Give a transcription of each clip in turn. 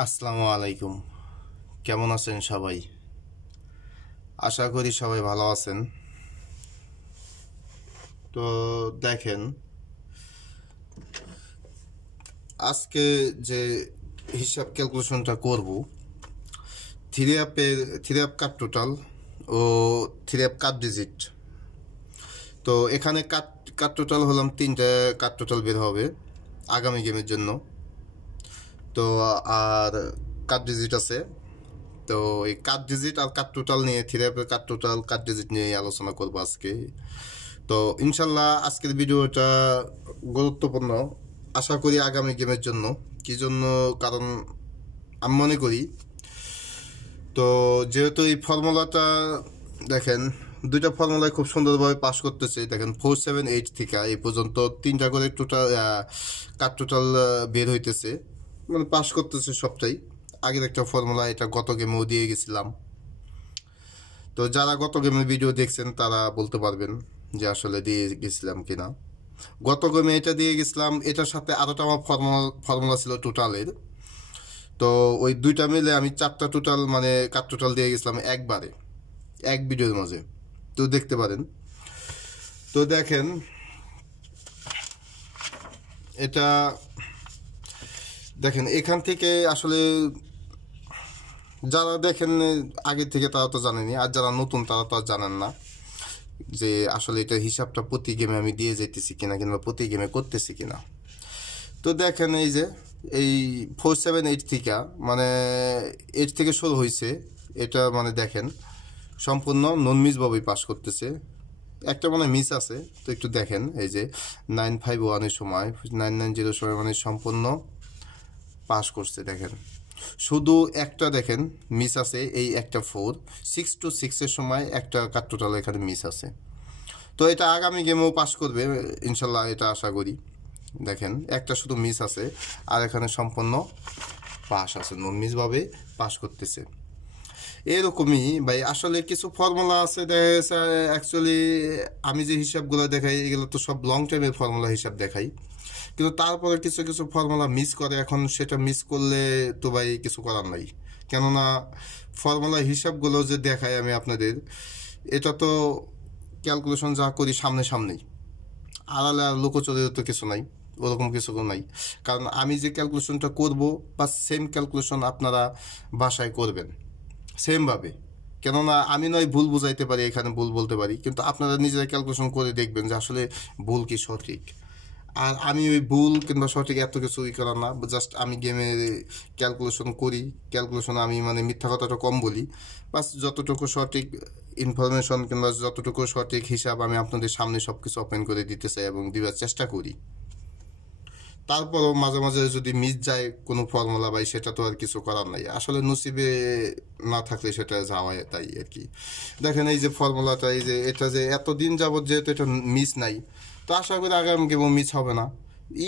আসসালামু আলাইকুম। কেমন আছেন সবাই? আশা করি সবাই ভালো আছেন। তো দেখেন, আজকে যে হিসাব ক্যালকুলেশনটা করব, থ্রি অ্যাপ কাট টোটাল ও থ্রি অ্যাপ কাট ডিজিট। তো এখানে কাট কাট টোটাল হলাম তিনটে কাট টোটাল বের হবে আগামী গেমের জন্য। তো আর কাট ডিজিট আছে। তো এই কাট ডিজিট আর কাট টোটাল নিয়ে থ্রি অ্যাপের কাট টোটাল কাট ডিজিট নিয়ে আলোচনা করবো আজকে। তো ইনশাল্লাহ আজকের ভিডিওটা গুরুত্বপূর্ণ, আশা করি আগামী গেমের জন্য। কি জন্য? কারণ আমি মনে করি, তো যেহেতু এই ফর্মুলাটা দেখেন, দুইটা ফর্মুলায় খুব সুন্দরভাবে পাস করতেছে। দেখেন 478 থেকে এই পর্যন্ত তিনটা করে টোটাল কাট টোটাল বের হইতেছে, মানে পাস করতেছে সবটাই। আগের একটা ফর্মুলা, এটা গত গেমেও দিয়ে গেছিলাম। তো যারা গত গেমের ভিডিও দেখছেন তারা বলতে পারবেন যে আসলে দিয়ে গেছিলাম কিনা। গত গেমে এটা দিয়ে গেছিলাম, এটার সাথে আরোটা আমার ফর্মুলা ছিল টোটালের। তো ওই দুইটা মিলে আমি চারটা টোটাল, মানে কাট টোটাল দিয়ে গেছিলাম একবারে, এক ভিডিওর মাঝে। তো দেখতে পারেন। তো দেখেন, এটা দেখেন এখান থেকে আসলে যারা দেখেন আগে থেকে তারা তো জানেনি, আর যারা নতুন তারা তো আর জানেন না যে আসলে এটা হিসাবটা প্রতি গেমে আমি দিয়ে যাইতেছি কিনা, কিংবা প্রতি গেমে করতেছি কিনা। তো দেখেন এই যে এই 478 থেকে, মানে 8 থেকে শুরু হয়েছে এটা, মানে দেখেন সম্পূর্ণ নন মিসভাবেই পাস করতেছে। একটা মানে মিস আছে, তো একটু দেখেন এই যে 951-এর সময়, 990-এর সময়, মানে সম্পূর্ণ পাস করছে। দেখেন শুধু একটা দেখেন মিস আছে, এই একটা 4 6-6-এর সময় একটা কাট টোটাল এখানে মিস আছে। তো এটা আগামী গেমেও পাস করবে ইনশাল্লাহ, এটা আশা করি। দেখেন একটা শুধু মিস আছে, আর এখানে সম্পূর্ণ পাস আছে, নন মিসভাবে পাস করতেছে। এরকমই ভাই, আসলে কিছু ফর্মুলা আছে দেখা গেছে। অ্যাকচুয়ালি আমি যে হিসাবগুলো দেখাই এগুলো তো সব লং টাইমের ফর্মুলা হিসাব দেখাই, কিন্তু তারপরে কিছু কিছু ফর্মুলা মিস করে। এখন সেটা মিস করলে তো ভাই কিছু করার নাই, কেননা ফর্মুলা হিসাবগুলো যে দেখাই আমি আপনাদের, এটা তো ক্যালকুলেশন যা করি সামনে সামনেই, আড়ালে আর লুকোচুরির তো কিছু নাই, ওরকম কিছু নাই। কারণ আমি যে ক্যালকুলেশনটা করব, বা সেম ক্যালকুলেশন আপনারা বাসায় করবেন সেমভাবে। কেননা আমি নয় ভুল বুঝাইতে পারি, এখানে ভুল বলতে পারি, কিন্তু আপনারা নিজেরা ক্যালকুলেশন করে দেখবেন যে আসলে ভুল কি সঠিক। আর আমি ওই ভুল কিংবা সঠিক এত কিছু করার না, জাস্ট আমি গেমে ক্যালকুলেশন করি। ক্যালকুলেশন আমি মানে মিথ্যা কথাটা কম বলি, বাস যতটুকু সঠিক ইনফরমেশন কিংবা যতটুকু সঠিক হিসাব আমি আপনাদের সামনে সব কিছু ওপেন করে দিতে চাই এবং দেওয়ার চেষ্টা করি। তারপরও মাঝে মাঝে যদি মিস যায় কোনো ফর্মুলা, ভাই সেটা তো আর কিছু করার নাই, আসলে নসিবে না থাকলে সেটা যাওয়ায়, তাই আর কি। দেখেন এই যে ফর্মুলাটা, এই যে এটা যে এতদিন যাবত যেহেতু এটা মিস নাই, তো আশা করি আগামী গেমও মিস হবে না।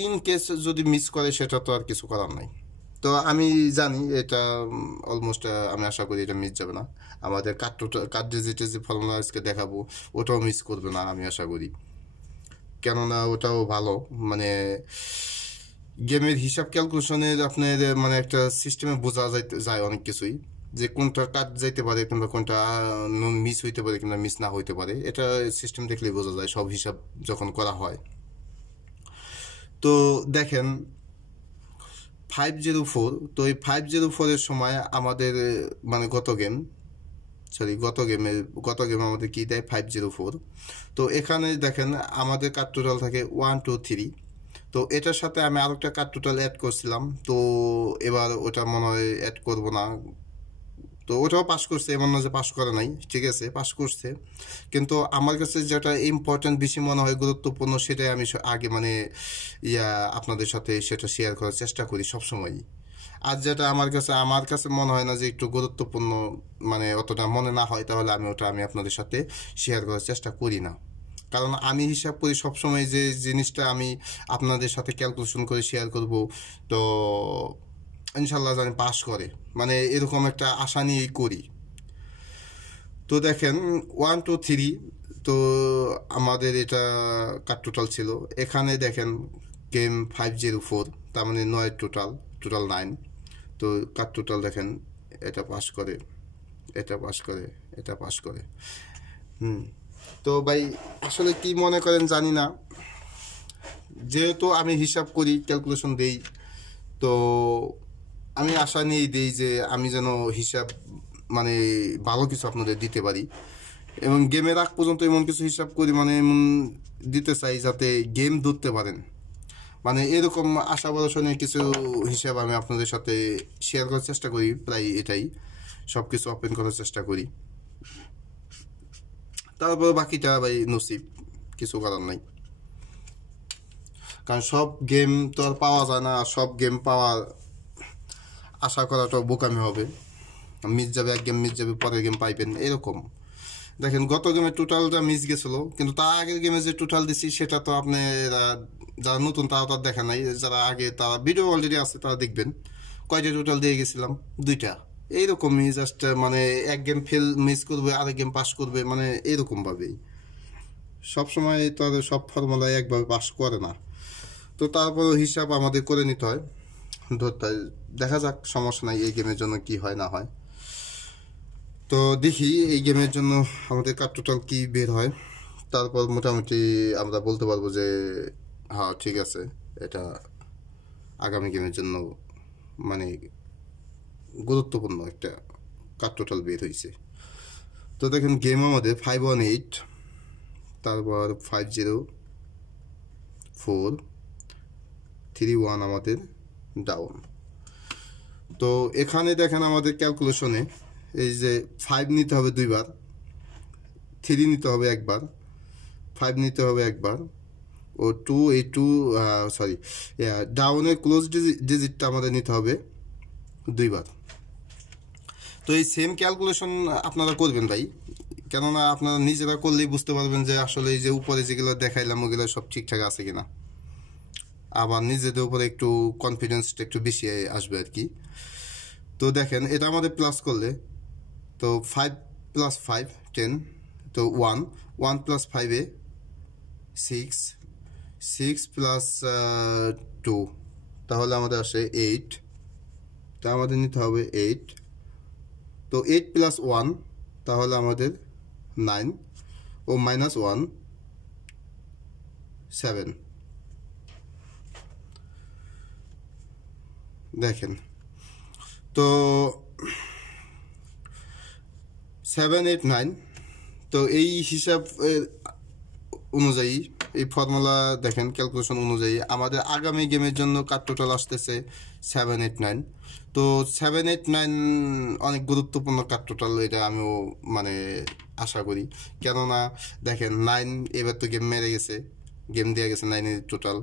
ইন কেস যদি মিস করে সেটা তো আর কিছু করার নাই। তো আমি জানি এটা অলমোস্ট, আমি আশা করি এটা মিস যাবে না। আমাদের কাট ডিজিটের যে ফর্মুলা আজকে দেখাবো, ওটাও মিস করবে না আমি আশা করি। কেননা ওটাও ভালো, মানে গেমের হিসাব ক্যালকুলেশনের আপনার মানে একটা সিস্টেমে বোঝা যায় অনেক কিছুই, যে কোনটা কাট যাইতে পারে কিংবা কোনটা মিস হইতে পারে কিংবা মিস না হইতে পারে, এটা সিস্টেম দেখলেই বোঝা যায় সব হিসাব যখন করা হয়। তো দেখেন 504, তো এই 504-এর সময় আমাদের মানে গত গেমে আমাদের কি দেয় 504। তো এখানে দেখেন আমাদের কাট টোটাল থাকে 1 2 3। তো এটার সাথে আমি আরেকটা কাট টোটাল অ্যাড করছিলাম, তো এবার ওটা মনে হয় অ্যাড করবো না। তো ওটাও পাস করছে, এমন না যে পাস করে নাই, ঠিক আছে পাস করছে। কিন্তু আমার কাছে যেটা ইম্পর্টেন্ট বেশি মনে হয়, গুরুত্বপূর্ণ, সেটাই আমি আগে মানে আপনাদের সাথে সেটা শেয়ার করার চেষ্টা করি সবসময়ই। আর যেটা আমার কাছে মনে হয় না যে একটু গুরুত্বপূর্ণ, মানে অতটা মনে না হয়, তাহলে আমি আপনাদের সাথে শেয়ার করার চেষ্টা করি না। কারণ আমি হিসাব করি সবসময় যে জিনিসটা আমি আপনাদের সাথে ক্যালকুলেশন করে শেয়ার করব, তো ইনশাল্লাহ জানি পাস করে, মানে এরকম একটা আশা নিয়েই করি। তো দেখেন 1 2 3, তো আমাদের এটা কাট টোটাল ছিল। এখানে দেখেন গেম 504, তার মানে 9 টোটাল 9। তো কাট টোটাল দেখেন এটা পাস করে, এটা পাস করে, এটা পাস করে। তো ভাই আসলে কি মনে করেন জানি না, যেহেতু আমি হিসাব করি, ক্যালকুলেশন দেই, তো আমি আশা নিয়েই দিই যে আমি যেন হিসাব মানে ভালো কিছু আপনাদের দিতে পারি, এবং গেমের আগ পর্যন্ত এমন কিছু হিসাব করি, মানে এমন দিতে চাই যাতে গেম ধরতে পারেন, মানে এরকম আশা ভরসা নিয়ে কিছু হিসাব আমি আপনাদের সাথে শেয়ার করার চেষ্টা করি, প্রায় এটাই, সব কিছু ওপেন করার চেষ্টা করি। তারপর বাকিটা ভাই নসিব, কিছু করার নাই, কারণ সব গেম তো আর পাওয়া যায় না, সব গেম পাওয়ার আশা করাটা বোকামি হবে। মিস যাবে, এক গেম মিস যাবে, পরের গেম পাইবেন, এরকম। দেখেন গত গেমে টোটালটা মিস গেছিলো, কিন্তু তার আগের গেমে যে টোটাল দিছি সেটা তো আপনারা যারা নতুন তারা তো দেখা নাই, যারা আগে তারা ভিডিও অলরেডি আছে তারা দেখবেন কয়টা টোটাল দিয়ে গেছিলাম, 2টা। এইরকমই জাস্ট মানে এক গেম ফেল মিস করবে, আরেক গেম পাস করবে, মানে এইরকমভাবেই। সবসময় তো আর সব ফর্মুলায় একভাবে পাস করে না, তো তারপর হিসাব আমাদের করে নিতে হয়, ধরতে হয়। দেখা যাক, সমস্যা নাই, এই গেমের জন্য কি হয় না হয়। তো দেখি এই গেমের জন্য আমাদের কার টোটাল কি বের হয়, তারপর মোটামুটি আমরা বলতে পারবো যে হ্যাঁ ঠিক আছে, এটা আগামী গেমের জন্য মানে গুরুত্বপূর্ণ একটা কার টোটাল বের হয়েছে। তো দেখেন গেম আমাদের 518, তারপর 504, 3-1 আমাদের ডাউন। তো এখানে দেখেন আমাদের ক্যালকুলেশনে এই যে 5 নিতে হবে 2বার, 3 নিতে হবে একবার, 5 নিতে হবে একবার, ও 2, এই 2 সরি ডাউনের ক্লোজ ডিজিটটা আমাদের নিতে হবে 2বার। তো এই সেম ক্যালকুলেশন আপনারা করবেন ভাই, কেননা আপনারা নিজেরা করলেই বুঝতে পারবেন যে আসলে এই যে উপরে যেগুলো দেখাইলাম ওগুলো সব ঠিকঠাক আছে কিনা, আবার নিজেদের উপরে একটু কনফিডেন্সটা একটু বেশি আসবে আর কি। তো দেখেন এটা আমাদের প্লাস করলে, তো 5 + 5 10, তো 1, 1 + 5 6, 6 + 2, তাহলে আমাদের আসে 8, তা আমাদের নিতে হবে 8, তো 8 + 1 তাহলে আমাদের 9, ও -1 7। দেখেন তো 7, 8, 9, তো এই হিসাব অনুযায়ী, এই ফর্মুলা দেখেন ক্যালকুলেশন অনুযায়ী আমাদের আগামী গেমের জন্য কার টোটাল আসতেছে 7, 8, 9। তো 7, 8, 9 অনেক গুরুত্বপূর্ণ কার টোটাল, এটা আমিও মানে আশা করি, কেননা দেখেন 9 এবার তো গেম মেরে গেছে, গেম দিয়ে গেছে 9-এর টোটাল,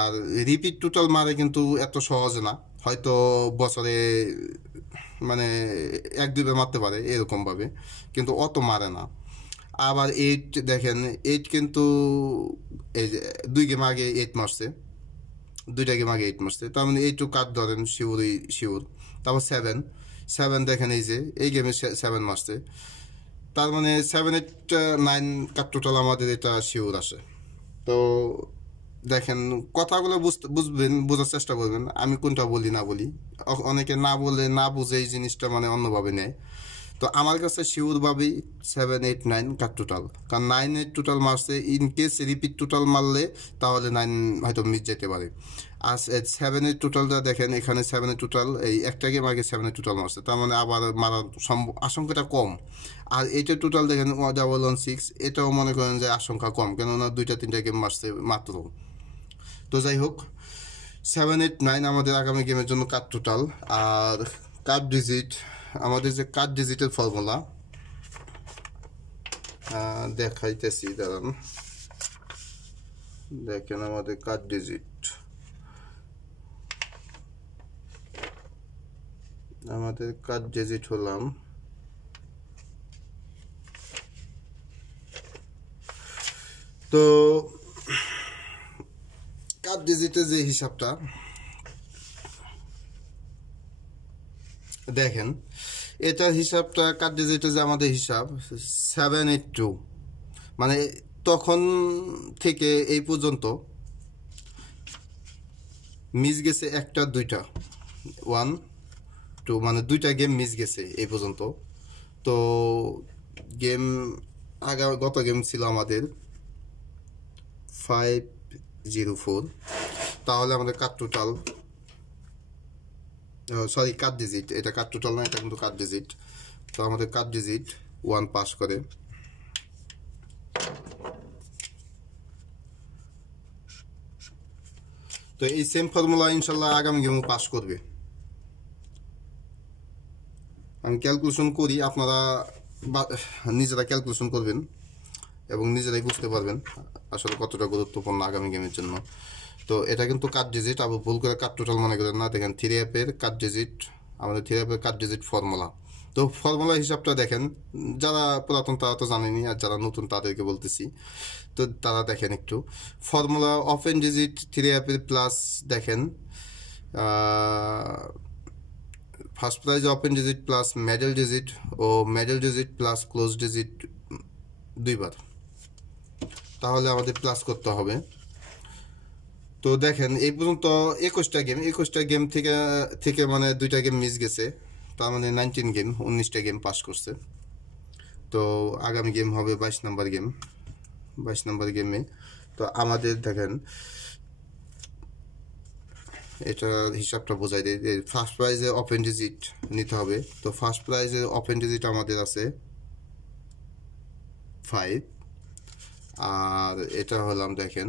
আর রিপিট টোটাল মারে কিন্তু এত সহজ না, হয়তো বছরে মানে 1-2বার মারতে পারে এরকমভাবে, কিন্তু অত মারে না। আবার 8 দেখেন, 8 কিন্তু এই যে 2 গেম আগে 8 মারছে, 2টা গেম আগে 8 মারছে, তার মানে 8ও কাট ধরেন শিওরই শিওর। তারপর 7, 7 দেখেন এই যে এই গেমে 7 মারছে, তার মানে 7, 8, 9 কাট টোটাল আমাদের এটা শিওর আসে। তো দেখেন কথাগুলো বুঝবেন, বোঝার চেষ্টা করবেন আমি কোনটা বলি না বলি, অনেকে না বলে না বুঝে এই জিনিসটা মানে অন্যভাবে নেয়। তো আমার কাছে শিওরভাবেই 7, 8, 9 কাট টোটাল, কারণ 9-এর টোটাল মারছে, ইন কেস রিপিট টোটাল মারলে তাহলে 9 হয়তো মিস যেতে পারে। আর 7-এর টোটালটা দেখেন, এখানে 7-এর টোটাল এই একটা গেম আগে 7-এর টোটাল মারছে, তার মানে আবার মারার আশঙ্কাটা কম। আর এইটার টোটাল দেখেন 116, এটাও মনে করেন যে আশঙ্কা কম, কেননা 2-3টা গেম মারছে মাত্র। তো যাই হোক, 7, 8, 9 আমাদের আগামী গেমের জন্য কাট টোটাল। আর কাট ডিজিট, আমাদের যে কাট ডিজিটের ফর্মুলা দেখাইতেছি, দাঁড়ান। দেখেন আমাদের কাট ডিজিট, আমাদের কাট ডিজিট হলাম তো কাট ডিজিটের যে হিসাবটা দেখেন, এটার হিসাবটা কাট ডিজিটের যে আমাদের হিসাব 782, মানে তখন থেকে এই পর্যন্ত মিস গেছে 1টা 2টা, 1 টু মানে 2টা গেম মিস গেছে এই পর্যন্ত। তো গেম গত গেম ছিল আমাদের 504। তাহলে আমাদের কাট টোটাল, সরি কাট ডিজিট, এটা কাট টোটাল না, এটা কিন্তু কাট ডিজিট। তো আমাদের কাট ডিজিট 1 পাস করে। তো এই সেম ফর্মুলা ইনশাল্লাহ আগামী গেমও পাস করবে। আমি ক্যালকুলেশন করি, আপনারা নিজেরা ক্যালকুলেশন করবেন এবং নিজেরাই বুঝতে পারবেন আসলে কতটা গুরুত্বপূর্ণ আগামী গেমের জন্য। তো এটা কিন্তু কাট ডিজিট, আবার ভুল করে কাট টোটাল মনে করেন না। দেখেন 3F-এর কাট ডিজিট, আমাদের 3F-এর কাট ডিজিট ফর্মুলা। তো ফর্মুলা হিসাবটা দেখেন, যারা পুরাতন তারা তো জানেনি, আর যারা নতুন তাদেরকে বলতেছি। তো তারা দেখেন একটু ফর্মুলা ওপেন ডিজিট 3F-এর প্লাস দেখেন first prize open digit plus middle digit ও middle digit plus close digit 2বার, তাহলে আমাদের প্লাস করতে হবে। তো দেখেন এই পর্যন্ত 21টা গেম থেকে মানে 2টা গেম মিস গেছে, তার মানে 19 গেম, 19টা গেম পাস করছে। তো আগামী গেম হবে 22 নাম্বার গেম। 22 নাম্বার গেমে তো আমাদের দেখেন এটা হিসাবটা বোঝাই দেয় যে ফার্স্ট প্রাইজে ওপেন ডিজিট নিতে হবে। তো ফার্স্ট প্রাইজে ওপেন ডিজিট আমাদের আছে 5, আর এটা হলাম দেখেন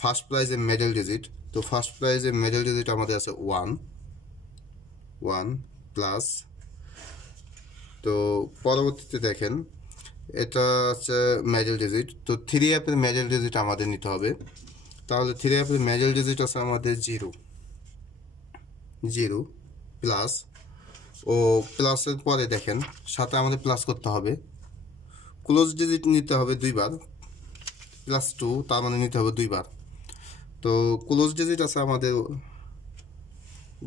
ফার্স্ট প্রাইজে মিডল ডিজিট। তো ফার্স্ট প্রাইজে মিডল ডিজিট আমাদের আছে 1 প্লাস। তো পরবর্তীতে দেখেন এটা হচ্ছে মিডল ডিজিট। তো 3F-এর মিডল ডিজিট আমাদের নিতে হবে। তাহলে 3F-এর মিডল ডিজিট আছে আমাদের 0 প্লাস, ও প্লাসের পরে দেখেন সাথে আমাদের প্লাস করতে হবে, ক্লোজ ডিজিট নিতে হবে 2বার, +2, তার মানে নিতে হবে 2বার। তো ক্লোজ ডিজিট আছে আমাদের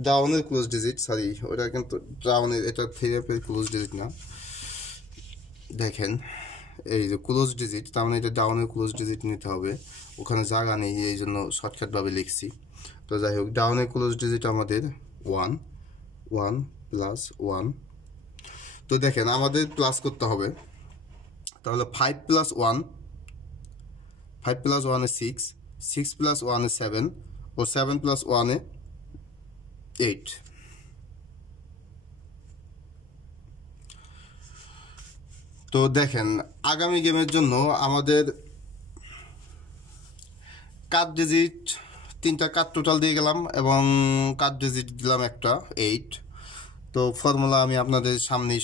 ডাউনের ক্লোজ ডিজিট, সরি ওটা কিন্তু ডাউনের, এটা 3F-এর ক্লোজ ডিজিট না। দেখেন এই যে ক্লোজ ডিজিট, তার মানে এটা ডাউনের ক্লোজ ডিজিট নিতে হবে, ওখানে জায়গা নেই এই জন্য শর্টকাটভাবে লিখছি। তো যাই হোক ডাউনের ক্লোজ ডিজিট আমাদের 1 প্লাস 1। তো দেখেন আমাদের প্লাস করতে হবে, তাহলে 5 প্লাস 1 এ 6 প্লাস 1 এ 7, ও 7 প্লাস 1 এ 8। তো দেখেন আগামী গেমের জন্য আমাদের কাট ডিজিট 3টা কাট টোটাল দিয়ে গেলাম এবং কাট ডিজিট দিলাম একটা 8। তো ফর্মুলা আমি আপনাদের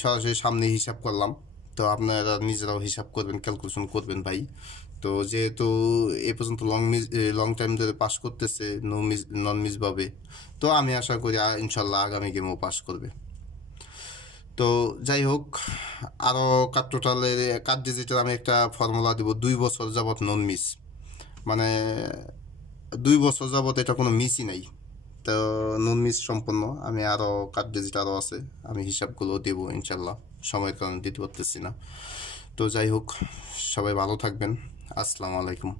সরাসরি সামনে হিসাব করলাম। তো আপনারা নিজেরাও হিসাব করবেন, ক্যালকুলেশন করবেন ভাই। তো যেহেতু এ পর্যন্ত লং টাইম ধরে পাস করতেছে নন মিস ভাবে, তো আমি আশা করি ইনশাল্লাহ আগামী গেমও পাস করবে। তো যাই হোক, আরও কাট টোটালের কাট ডিজিটের আমি একটা ফর্মুলা দেবো, 2 বছর যাবৎ নন মিস, মানে 2 বছর যাবৎ এটা কোনো মিসই নাই। তো নন মিস সম্পন্ন, আমি আরও কাট ডিজিট আরও আছে, আমি হিসাবগুলো দেবো ইনশাল্লাহ, সময়ের কারণে দিতে পারতেছি না। তো যাই হোক, সবাই ভালো থাকবেন। আসসালামু আলাইকুম।